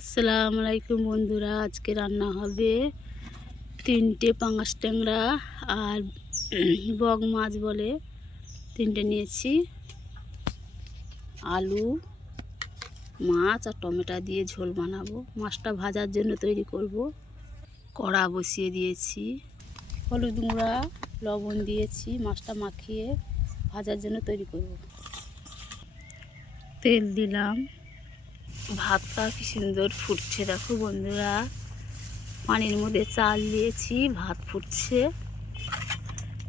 আসসালামু আলাইকুম বন্ধুরা, আজকে রান্না হবে তিনটে পাঙাশ ট্যাংরা আর বগ মাছ বলে তিনটে নিয়েছি। আলু, মাছ আর টমেটো দিয়ে ঝোল বানাবো। মাছটা ভাজার জন্য তৈরি করব। কড়া বসিয়ে দিয়েছি। হলুদ গুঁড়া, লবণ দিয়েছি। মাছটা মাখিয়ে ভাজার জন্য তৈরি করব। তেল দিলাম। ভাতটা কি সুন্দর ফুটছে। দেখো বন্ধুরা, পানির মধ্যে চাল দিয়েছি, ভাত ফুটছে।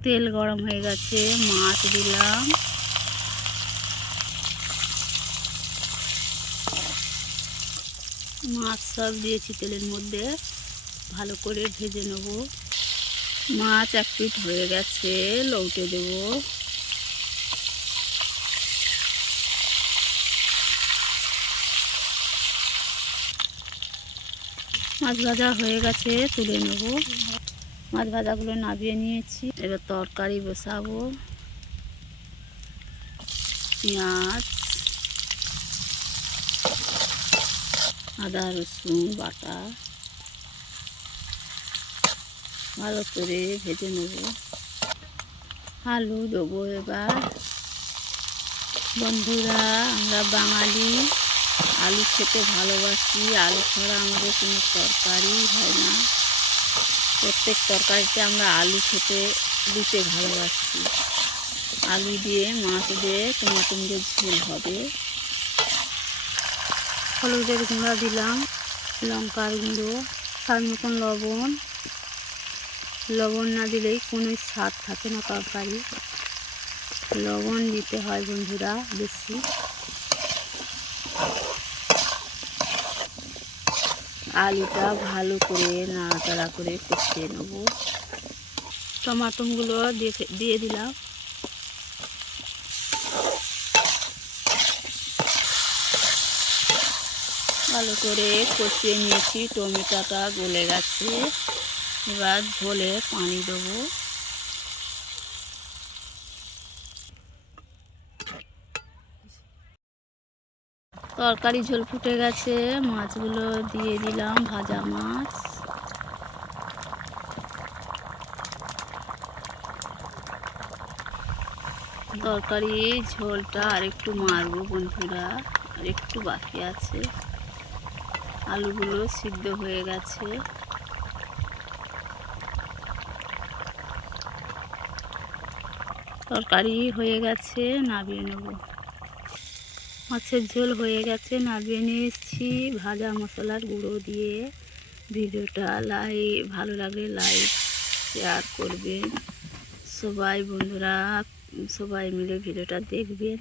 তেল গরম হয়ে গেছে, মাছ দিলাম। মাছ সব দিয়েছি তেলের মধ্যে, ভালো করে ভেজে নেব। মাছ এক পিঠ হয়ে গেছে, লৌটে দেবো। মাছ ভাজা হয়ে গেছে, তুলে নেব। মাছ ভাজাগুলো নামিয়ে নিয়েছি। এবার তরকারি বসাবো। পেঁয়াজ, আদা, রসুন, বাটা ভালো করে ভেজে নেব। আলু দেবো এবার। বন্ধুরা, আমরা বাঙালি। আলু খেতে ভালোবাসি, আলু ছাড়া আমাদের কোনো তরকারি হয় না। প্রত্যেক তরকারিতে আমরা আলু খেতে, দিতে ভালোবাসি। আলু দিয়ে, মাছ দিয়ে টমাটো দিয়ে ঝোল হবে। হলুদের গুঁড়া দিলাম, লঙ্কার গুঁড়ো স্বাদ মতন লবণ। লবণ না দিলেই কোনো স্বাদ থাকে না তরকারি। লবণ দিতে হয় বন্ধুরা, বেশি। আলুটা ভালো করে নাড়াচাড়া করে কষিয়ে নেব। টমাটোগুলো দিয়ে দিলাম। ভালো করে কষিয়ে নিয়েছি, টমেটোটা গলে গেছে। এবার ঝোলে পানি দেবো। তরকারি ঝোল ফুটে গেছে, মাছগুলো দিয়ে দিলাম, ভাজা মাছ। তরকারি ঝোলটা আর একটু মারবো বন্ধুরা, আর একটু বাকি আছে। আলুগুলো সিদ্ধ হয়ে গেছে। তরকারি হয়ে গেছে, নামিয়ে নেব। মাছের ঝোল হয়ে গেছে, নামিয়ে এসেছি ভাজা মশলার গুঁড়ো দিয়ে ভিডিওটা লাইক ভালো লাগলে লাইক শেয়ার করবেন। সবাই বন্ধুরা, সবাই মিলে ভিডিওটা দেখবেন।